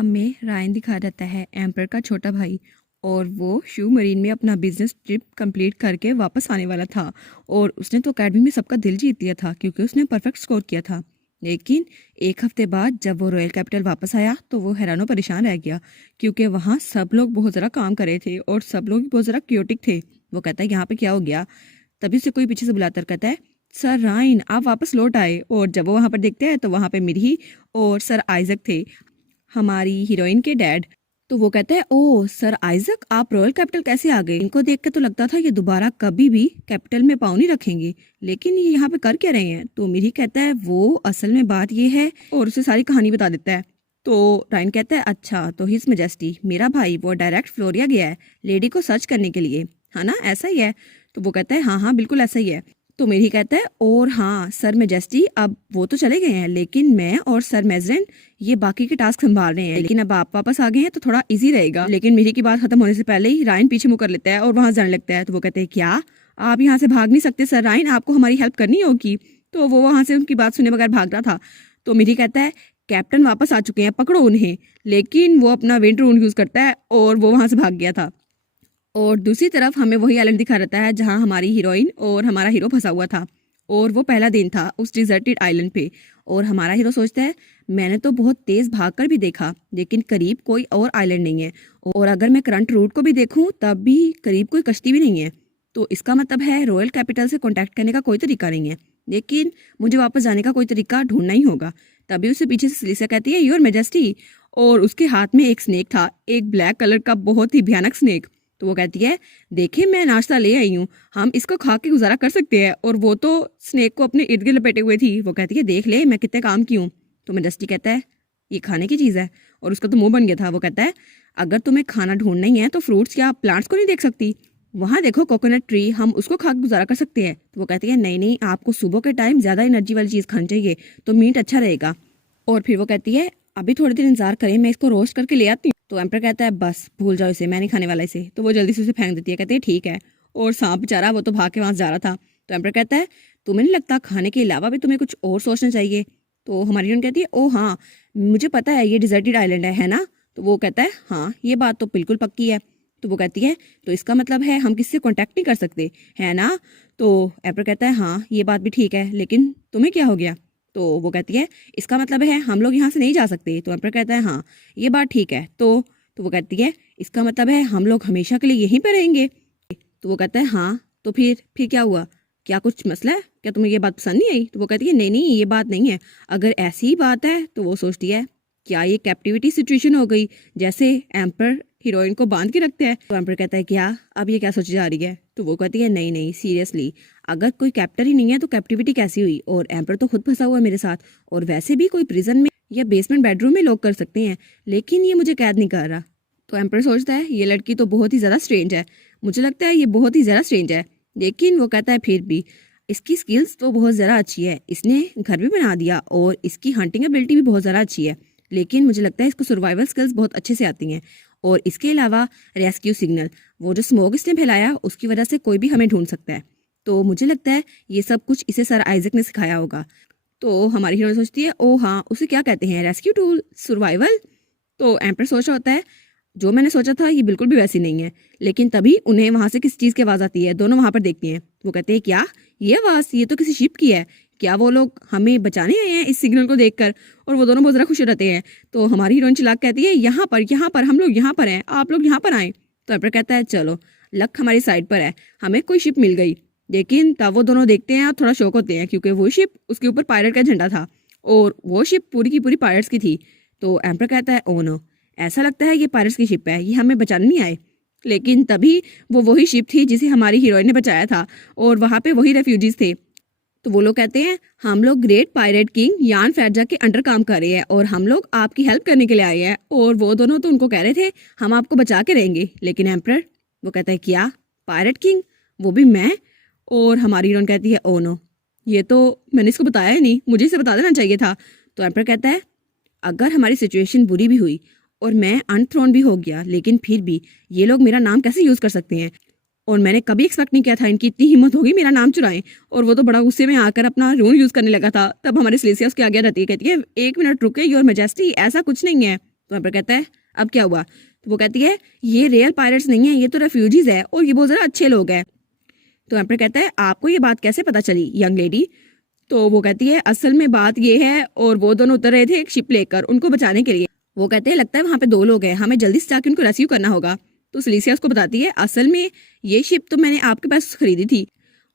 हमें रायन दिखा जाता है एम्पर का छोटा भाई और वो शू मरीन में अपना बिजनेस ट्रिप कंप्लीट करके वापस आने वाला था। और उसने तो अकेडमी में सबका दिल जीत लिया था क्योंकि उसने परफेक्ट स्कोर किया था। लेकिन एक हफ्ते बाद जब वो रॉयल कैपिटल वापस आया तो वो हैरानो परेशान रह गया क्योंकि वहाँ सब लोग बहुत ज़रा काम कर रहे थे और सब लोग बहुत ज़रा क्योटिक थे। वो कहता है यहाँ पे क्या हो गया। तभी उसे कोई पीछे से बुलाकर कहता है, सर रायन आप वापस लौट आए। और जब वो वहाँ पर देखते हैं तो वहाँ पे मिर्ही और सर आइजक थे, हमारी हीरोइन के डैड। तो वो कहता है, ओह सर आइजक आप रॉयल कैपिटल कैसे आ गए। इनको देख के तो लगता था ये दोबारा कभी भी कैपिटल में पाँव नहीं रखेंगे, लेकिन ये यहाँ पे कर क्या रहे हैं। तो मिर्ही कहता है वो असल में बात ये है और उसे सारी कहानी बता देता है। तो रायन कहता है अच्छा तो हिज मेजेस्टी मेरा भाई वो डायरेक्ट फ्लोरिया गया है लेडी को सर्च करने के लिए, है ना ऐसा ही है। तो वो कहता है हाँ हाँ बिल्कुल ऐसा ही है। तो मेरी कहता है और हाँ सर मेजेस्टी अब वो तो चले गए हैं लेकिन मैं और सर मेजरेंट ये बाकी के टास्क संभाल रहे हैं, लेकिन अब आप वापस आ गए हैं तो थोड़ा इजी रहेगा। लेकिन मेरी की बात खत्म होने से पहले ही रायन पीछे मुंह कर लेता है और वहां जाने लगता है। तो वो कहते हैं क्या आप यहाँ से भाग नहीं सकते सर रायन, आपको हमारी हेल्प करनी होगी। तो वो वहां से उनकी बात सुने बगैर भाग रहा था। तो मेरी कहता है कैप्टन वापस आ चुके हैं पकड़ो उन्हें, लेकिन वो अपना विंड रून यूज करता है और वो वहां से भाग गया था। और दूसरी तरफ हमें वही आइलैंड दिखा रहता है जहां हमारी हीरोइन और हमारा हीरो फंसा हुआ था और वो पहला दिन था उस डिजर्टेड आइलैंड पे। और हमारा हीरो सोचता है मैंने तो बहुत तेज भागकर भी देखा लेकिन करीब कोई और आइलैंड नहीं है, और अगर मैं करंट रूट को भी देखूं तब भी करीब कोई कश्ती भी नहीं है। तो इसका मतलब है रॉयल कैपिटल से कॉन्टैक्ट करने का कोई तरीका नहीं है, लेकिन मुझे वापस जाने का कोई तरीका ढूंढना ही होगा। तभी उसे पीछे से सिलिसा कहती है योर मेजेस्टी, और उसके हाथ में एक स्नेक था, एक ब्लैक कलर का बहुत ही भयानक स्नेक। तो वो कहती है देखिए मैं नाश्ता ले आई हूँ, हम इसको खा के गुजारा कर सकते हैं। और वो तो स्नेक को अपने इर्द गिर्द लपेटे हुए थी। वो कहती है देख ले मैं कितने काम की हूँ। तो मेजेस्टी कहता है ये खाने की चीज़ है, और उसका तो मुंह बन गया था। वो कहता है अगर तुम्हें खाना ढूंढना ही है तो फ्रूट्स या प्लांट्स को नहीं देख सकती, वहाँ देखो कोकोनट ट्री, हम उसको खा के गुजारा कर सकते हैं। तो वो कहती है नहीं नहीं आपको सुबह के टाइम ज़्यादा एनर्जी वाली चीज़ खानी चाहिए तो मीट अच्छा रहेगा। और फिर वो कहती है अभी थोड़ी देर इंतजार करें मैं इसको रोस्ट करके ले आती हूँ। तो एम्पर कहता है बस भूल जाओ इसे, मैं नहीं खाने वाला इसे। तो वो जल्दी से उसे फेंक देती है, कहती है ठीक है। और सांप बेचारा वो तो भाग के वहां से जा रहा था। तो एम्पर कहता है तुम्हें नहीं लगता खाने के अलावा भी तुम्हें कुछ और सोचना चाहिए। तो हमारी हीरोइन कहती है ओ हाँ मुझे पता है ये डिजर्टेड आइलैंड है ना। तो वो कहता है हाँ ये बात तो बिल्कुल पक्की है। तो वो कहती है तो इसका मतलब है हम किसी से कॉन्टैक्ट नहीं कर सकते है ना। तो एम्पर कहता है हाँ ये बात भी ठीक है, लेकिन तुम्हें क्या हो गया। तो वो कहती है इसका मतलब है हम लोग यहाँ से नहीं जा सकते। तो एम्पर कहता है हाँ ये बात ठीक है। तो वो कहती है इसका मतलब है हम लोग हमेशा के लिए यहीं पर रहेंगे। तो वो कहता है हाँ तो फिर क्या हुआ, क्या कुछ मसला है, क्या तुम्हें ये बात पसंद नहीं आई। तो वो कहती है नहीं नहीं ये बात नहीं है। अगर ऐसी ही बात है तो वो सोचती है क्या ये कैप्टिविटी सिचुएशन हो गई, जैसे एम्पर हीरोइन को बांध के रखते हैं। तो एम्पर कहता है क्या अब ये क्या सोची जा रही है। तो वो कहती है नहीं नहीं सीरियसली अगर कोई कैप्टर ही नहीं है तो कैप्टिविटी कैसी हुई, और एम्पर तो खुद फंसा हुआ है मेरे साथ, और वैसे भी कोई प्रिजन में या बेसमेंट बेडरूम में लोग कर सकते हैं, लेकिन ये मुझे कैद नहीं कर रहा। तो एम्पर सोचता है ये लड़की तो बहुत ही ज़्यादा स्ट्रेंज है, मुझे लगता है ये बहुत ही ज़्यादा स्ट्रेंज है। लेकिन वो कहता है फिर भी इसकी स्किल्स तो बहुत ज़्यादा अच्छी है, इसने घर भी बना दिया और इसकी हंटिंग एबिलिटी भी बहुत ज़्यादा अच्छी है, लेकिन मुझे लगता है इसको सर्वाइवल स्किल्स बहुत अच्छे से आती हैं। और इसके अलावा रेस्क्यू सिग्नल, वो जो स्मोक इसने फैलाया उसकी वजह से कोई भी हमें ढूंढ सकता है। तो मुझे लगता है ये सब कुछ इसे सर आइजक ने सिखाया होगा। तो हमारी हीरोइन सोचती है ओ हाँ उसे क्या कहते हैं रेस्क्यू टूल, सर्वाइवल। तो एम्पर सोच रहा होता है जो मैंने सोचा था ये बिल्कुल भी वैसी नहीं है। लेकिन तभी उन्हें वहां से किस चीज़ की आवाज़ आती है, दोनों वहां पर देखती हैं। वो कहते हैं क्या ये आवाज़, ये तो किसी शिप की है, क्या वो लोग हमें बचाने आए हैं इस सिग्नल को देखकर। और वो दोनों बहुत ज़्यादा खुश रहते हैं। तो हमारी हीरोइन चिल्लाक कहती है यहाँ पर हम लोग यहाँ पर हैं, आप लोग यहाँ पर आए। तो एम्पर कहता है चलो लक हमारी साइड पर है, हमें कोई शिप मिल गई। लेकिन तब वो दोनों देखते हैं और थोड़ा शौक होते हैं क्योंकि वो शिप उसके ऊपर पायरेट का झंडा था और वो शिप पूरी की पूरी पायरेट्स की थी। तो एम्पर कहता है ओ नो ऐसा लगता है ये पायरेट्स की शिप है, ये हमें बचाने नहीं आए। लेकिन तभी वो वही शिप थी जिसे हमारी हीरोइन ने बचाया था और वहाँ पे वही रेफ्यूजीज थे। तो वो लोग कहते हैं हम लोग ग्रेट पायरेट किंग यान फैजा के अंडर काम कर रहे हैं और हम लोग आपकी हेल्प करने के लिए आए हैं। और वो दोनों तो उनको कह रहे थे हम आपको बचा के रहेंगे। लेकिन एम्पर वो कहता है क्या पायरेट किंग, वो भी मैं। और हमारी हीरोइन कहती है ओ नो ये तो मैंने इसको बताया ही नहीं, मुझे इसे बता देना चाहिए था। तो एम्पर कहता है अगर हमारी सिचुएशन बुरी भी हुई और मैं अनथ्रोन भी हो गया, लेकिन फिर भी ये लोग मेरा नाम कैसे यूज़ कर सकते हैं, और मैंने कभी एक्सपेक्ट नहीं किया था इनकी इतनी हिम्मत होगी मेरा नाम चुराएं। और वो तो बड़ा गुस्से में आकर अपना रून यूज़ करने लगा था। तब हमारी सिलेसिया उसके आगे रहती है, कहती है 1 मिनट रुके योर मेजेस्टी, ऐसा कुछ नहीं है। तो एम्पर कहता है अब क्या हुआ? तो वो कहती है ये रियल पायरेट्स नहीं है, ये तो रेफ्यूजीज है और ये बहुत ज़्यादा अच्छे लोग हैं। तो एम्पर कहता है आपको ये बात कैसे पता चली यंग लेडी? तो वो कहती है असल में बात ये है, और वो दोनों उतर रहे थे एक शिप लेकर उनको बचाने के लिए। वो कहते हैं लगता है वहाँ पे 2 लोग हैं, हमें जल्दी से जाके उनको रेस्क्यू करना होगा। तो सिलिसिया उसको बताती है असल में ये शिप तो मैंने आपके पास खरीदी थी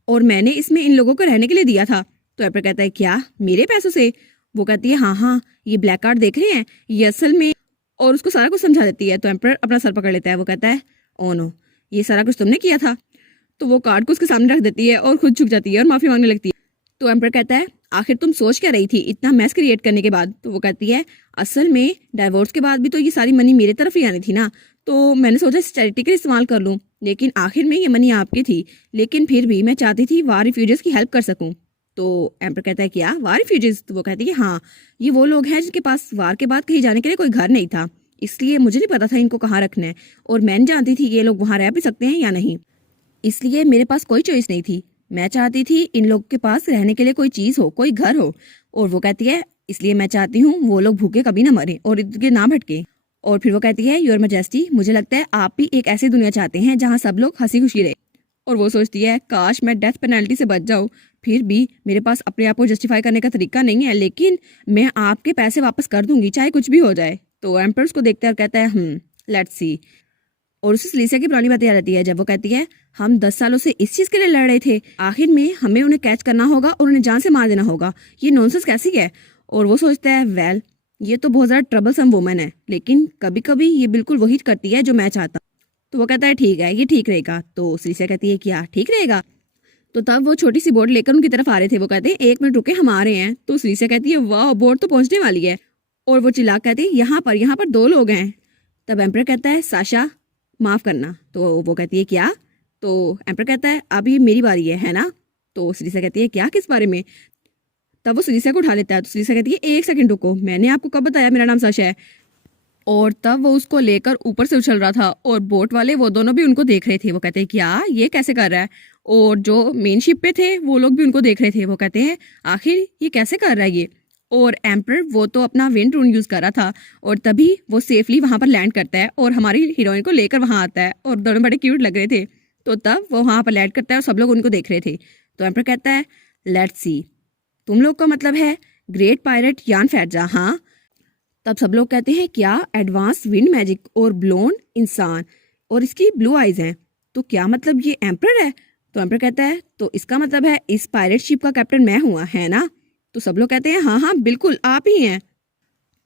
और मैंने इसमें इन लोगों को रहने के लिए दिया था। तो एम्पर कहता है क्या मेरे पैसों से? वो कहती है हाँ हाँ, ये ब्लैक कार्ड देख रहे हैं, ये असल में, और उसको सारा कुछ समझा देती है। तो एम्पर अपना सर पकड़ लेता है, वो कहता है ओ नो, ये सारा कुछ तुमने किया था? तो वो कार्ड को उसके सामने रख देती है और खुद झुक जाती है और माफी मांगने लगती है। तो एम्पर कहता है आखिर तुम सोच क्या रही थी इतना मैस क्रिएट करने के बाद? तो वो कहती है असल में डाइवोर्स के बाद भी तो ये सारी मनी मेरे तरफ ही आनी थी ना, तो मैंने सोचा चैरिटी के लिए इस्तेमाल कर लूं, लेकिन आखिर में ये मनी आपकी थी, लेकिन फिर भी मैं चाहती थी वार रिफ्यूजीज की हेल्प कर सकूं। तो एम्पर कहता है क्या वार रिफ्यूजीज? तो वो कहती है हाँ, ये वो लोग हैं जिनके पास वार के बाद कहीं जाने के लिए कोई घर नहीं था, इसलिए मुझे नहीं पता था इनको कहाँ रखना है, और मैं नहीं जानती थी ये लोग वहाँ रह भी सकते हैं या नहीं, इसलिए मेरे पास कोई चॉइस नहीं थी। मैं चाहती थी इन लोग के पास रहने के लिए कोई चीज़ हो, कोई घर हो। और वो कहती है इसलिए मैं चाहती हूँ वो लोग भूखे कभी ना मरे और इनके ना भटके। और फिर वो कहती है योर मैजेस्टी, मुझे लगता है आप भी एक ऐसी दुनिया चाहते हैं जहाँ सब लोग हंसी खुशी रहे। और वो सोचती है काश मैं डेथ पेनल्टी से बच जाऊँ, फिर भी मेरे पास अपने आप को जस्टिफाई करने का तरीका नहीं है, लेकिन मैं आपके पैसे वापस कर दूंगी चाहे कुछ भी हो जाए। तो एम्पर उसको देखता है और कहता है लेट्स सी। और उसे सिलिसिया की पुरानी बातें याद आती है जब वो कहती है हम 10 सालों से इस चीज के लिए लड़ रहे थे, आखिर में हमें उन्हें कैच करना होगा और उन्हें जान से मार देना होगा, ये नॉनसेंस कैसी है? और वो सोचता है वेल ये तो बहुत ज्यादा ट्रबलसम वुमन है, लेकिन कभी कभी ये बिल्कुल वही करती है जो मैं चाहता हूँ। तो वो कहता है ठीक है ये ठीक रहेगा। तो सिलिसिया कहती है क्या ठीक रहेगा? तो तब वो छोटी सी बोट लेकर उनकी तरफ आ रहे थे। वो कहते हैं 1 मिनट रुके हम आ रहे हैं। तो सिलिसिया कहती है वाह बोट तो पहुंचने वाली है, और वो चिल्ला कहती है यहाँ पर 2 लोग हैं। तब एम्पर कहता है साशा माफ करना। तो वो कहती है क्या? तो एम्पर कहता है अब ये मेरी बारी है ना? तो सिलिसिया कहती है क्या किस बारे में? तब वो सिलिसिया को उठा लेता है। तो सिलिसिया कहती है 1 सेकंड रुको, मैंने आपको कब बताया मेरा नाम साशा है? और तब वो उसको लेकर ऊपर से उछल रहा था और बोट वाले वो दोनों भी उनको देख रहे थे। वो कहते हैं क्या ये कैसे कर रहा है? और जो मेन शिप पे थे वो लोग भी उनको देख रहे थे। वो कहते हैं आखिर ये कैसे कर रहा है ये? और एम्पर वो तो अपना विंड रून यूज कर रहा था, और तभी वो सेफली वहां पर लैंड करता है और हमारी हीरोइन को लेकर वहां आता है, और दोनों बड़े क्यूट लग रहे थे। तो तब वो वहां पर लैंड करता है और सब लोग उनको देख रहे थे। तो एम्पर कहता है लेट्स सी, तुम लोग का मतलब है ग्रेट पायरेट यान फैजा? हाँ। तब सब लोग कहते हैं क्या एडवांस विंड मैजिक और ब्लोन इंसान, और इसकी ब्लू आइज हैं, तो क्या मतलब ये एम्पर है? तो एम्पर कहता है तो इसका मतलब है इस पायरेट शिप का कैप्टन मैं हुआ है ना? तो सब लोग कहते हैं हाँ हाँ बिल्कुल आप ही हैं।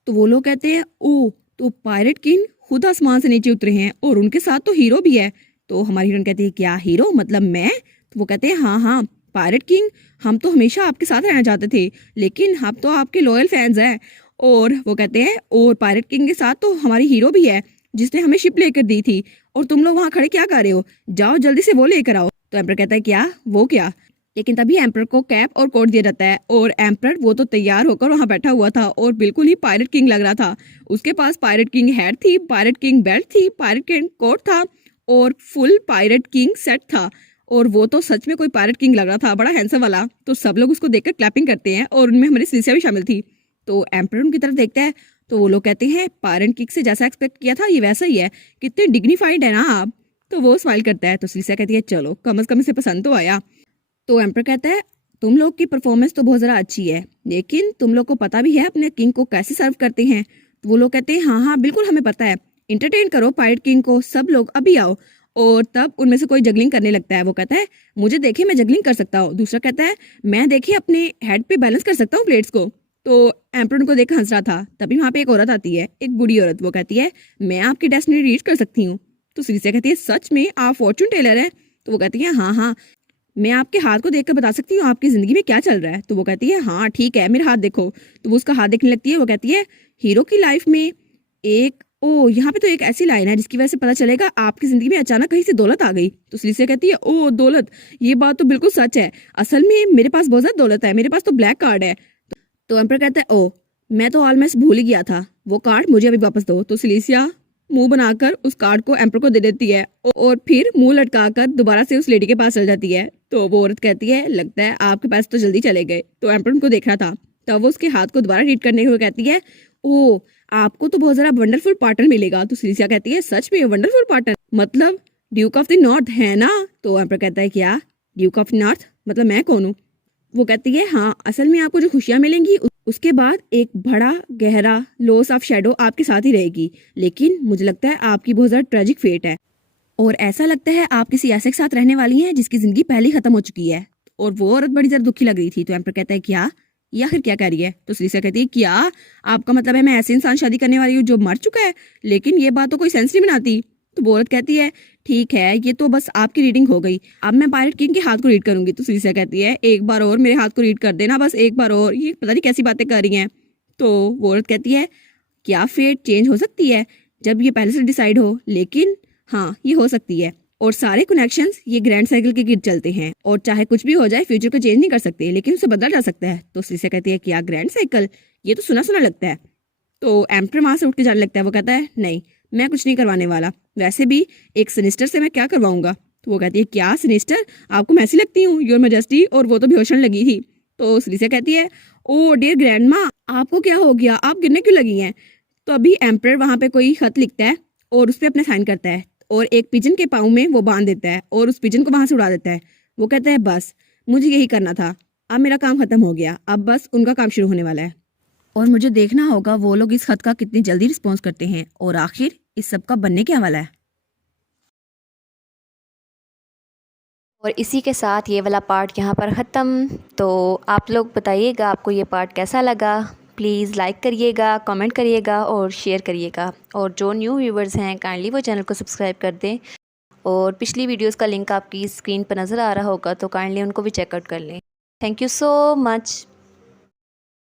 तो वो लोग कहते हैं ओ, तो पायरेट किंग खुद आसमान से नीचे उतरे हैं और उनके साथ तो हीरो भी है। तो हमारी हीरोइन कहती है क्या हीरो मतलब मैं? तो वो कहते हैं हाँ हाँ पायरेट किंग, हम तो हमेशा आपके साथ रहना चाहते थे, लेकिन हम तो आपके लॉयल फैंस हैं। और वो कहते हैं और पायरेट किंग के साथ तो हमारी हीरो भी है जिसने हमें शिप लेकर दी थी, और तुम लोग वहाँ खड़े क्या कर रहे हो, जाओ जल्दी से वो लेकर आओ। तो एम्पर कहता है क्या वो क्या? लेकिन तभी एम्पर को कैप और कोट दिया जाता है, और एम्पर वो तो तैयार होकर वहाँ बैठा हुआ था और बिल्कुल ही पायरेट किंग लग रहा था। उसके पास पायरेट किंग हैट थी, पायरेट किंग बेल्ट थी, पायरेट किंग कोट था और फुल पायरेट किंग सेट था, और वो तो सच में कोई पायरेट किंग लग रहा था, बड़ा हैंडसम वाला। तो सब लोग उसको देखकर क्लैपिंग करते हैं और उनमें हमारी सिलिसिया भी शामिल थी। तो एम्पर उनकी तरफ देखता है तो वो लोग कहते हैं पायरेट किंग से जैसा एक्सपेक्ट किया था ये वैसा ही है, कितने डिग्निफाइड है ना आप। तो वो स्माइल करता है। तो सिलिसिया कहती है चलो कम से कम इसे पसंद तो आया। तो एम्पर कहता है तुम लोग की परफॉर्मेंस तो बहुत ज़रा अच्छी है, लेकिन तुम लोग को पता भी है अपने किंग को कैसे सर्व करते हैं? तो वो लोग कहते हैं हाँ हाँ बिल्कुल हमें पता है, इंटरटेन करो पायरेट किंग को, सब लोग अभी आओ। और तब उनमें से कोई जगलिंग करने लगता है। वो कहता है मुझे देखिए मैं जगलिंग कर सकता हूँ। दूसरा कहता है मैं देखिए अपने हेड पे बैलेंस कर सकता हूँ प्लेट्स को। तो एम्पर उनको देख हंस रहा था। तभी वहाँ पे एक औरत आती है, एक बूढ़ी औरत। वो कहती है मैं आपकी डेस्टिनी रीच कर सकती हूँ। तो सिलिसिया कहती है सच में आप फॉर्चून टेलर हैं? तो वो कहती है हाँ हाँ, मैं आपके हाथ को देखकर बता सकती हूँ आपकी जिंदगी में क्या चल रहा है। तो वो कहती है हाँ ठीक है मेरा हाथ देखो। तो वो उसका हाथ देखने लगती है। वो कहती है हीरो की लाइफ में एक यहाँ पे तो एक ऐसी लाइन है जिसकी वजह से पता चलेगा आपकी जिंदगी में अचानक कहीं से दौलत आ गई। तो सिलिसिया कहती है ओ दौलत, ये बात तो बिल्कुल सच है, असल में मेरे पास बहुत ज्यादा दौलत है, मेरे पास तो ब्लैक कार्ड है। तो एम्पर कहता है ओ मैं तो ऑलमोस्ट भूल ही गया था, वो कार्ड मुझे अभी वापस दो। तो सिलिसिया मुंह बनाकर उस कार्ड को एम्पर को दे देती है और फिर मुंह लटकाकर दोबारा से उस लेडी के पास चल जाती है। तो वो औरत कहती है लगता है आपके पास तो जल्दी चले गए। तो एम्पर उनको देख रहा था। तब वो उसके हाथ को दोबारा रीड करने हुए कहती है ओह, आपको तो बहुत ज़रा वंडरफुल पार्टनर मिलेगा। तो सिलिसिया कहती है, सच में वंडरफुल पार्टनर मतलब ड्यूक ऑफ द नॉर्थ है ना? तो एम्पर कहता है, क्या ड्यूक ऑफ नॉर्थ मतलब मैं कौन हूँ? वो कहती है, हाँ, असल में आपको जो खुशियाँ मिलेंगी उसके बाद एक बड़ा गहरा लॉस ऑफ शेडो आपके साथ ही रहेगी। लेकिन मुझे लगता है आपकी बहुत ज़्यादा ट्रेजिक फेट है और ऐसा लगता है आप किसी ऐसे के साथ रहने वाली हैं जिसकी ज़िंदगी पहले ही ख़त्म हो चुकी है। और वो औरत बड़ी ज़्यादा दुखी लग रही थी। तो एम्पर कहता है, क्या ये आखिर क्या कह रही है? तो सिलिसिया कहती है, क्या आपका मतलब है मैं ऐसे इंसान शादी करने वाली हूँ जो मर चुका है? लेकिन ये बात तो कोई सेंस नहीं बनाती। तो वो औरत कहती है, ठीक है, ये तो बस आपकी रीडिंग हो गई, अब मैं पायलट किंग के हाथ को रीड करूंगी। तो सिलिसिया कहती है, एक बार और मेरे हाथ को रीड कर देना, बस एक बार और। ये पता नहीं कैसी बातें कर रही हैं। तो वो औरत कहती है, क्या फेट चेंज हो सकती है जब ये पहले से डिसाइड हो? लेकिन हाँ, ये हो सकती है और सारे कनेक्शंस ये ग्रैंड साइकिल के गिर्द चलते हैं और चाहे कुछ भी हो जाए फ्यूचर को चेंज नहीं कर सकते लेकिन उसे बदला जा सकता है। तो सिलिसिया कहती है, क्या ग्रैंड साइकिल? ये तो सुना सुना लगता है। तो एम्पर वहां से उठ के जाने लगता है। वो कहता है, नहीं, मैं कुछ नहीं करवाने वाला, वैसे भी एक सिनिस्टर से मैं क्या करवाऊंगा? तो वो कहती है, क्या सिनिस्टर? आपको मैं ऐसी लगती हूँ योर मैजेस्टी? और वो तो बेहोश होने लगी थी। तो सिलिसिया कहती है, ओ डियर ग्रैंड माँ, आपको क्या हो गया, आप गिरने क्यों लगी हैं? तो अभी एम्पर वहां पे कोई खत लिखता है और उस पर अपने साइन करता है और एक पिजन के पाँव में वो बांध देता है और उस पिजन को वहां से उड़ा देता है। वो कहता है, बस मुझे यही करना था, अब मेरा काम खत्म हो गया, अब बस उनका काम शुरू होने वाला है और मुझे देखना होगा वो लोग इस खत का कितनी जल्दी रिस्पॉन्स करते हैं और आखिर इस सब का बनने क्या वाला है। और इसी के साथ ये वाला पार्ट यहाँ पर ख़त्म। तो आप लोग बताइएगा आपको ये पार्ट कैसा लगा। प्लीज़ लाइक करिएगा, कमेंट करिएगा और शेयर करिएगा। और जो न्यू व्यूवर्स हैं काइंडली वो चैनल को सब्सक्राइब कर दें। और पिछली वीडियोस का लिंक आपकी स्क्रीन पर नज़र आ रहा होगा तो काइंडली उनको भी चेकआउट कर लें। Thank you so much.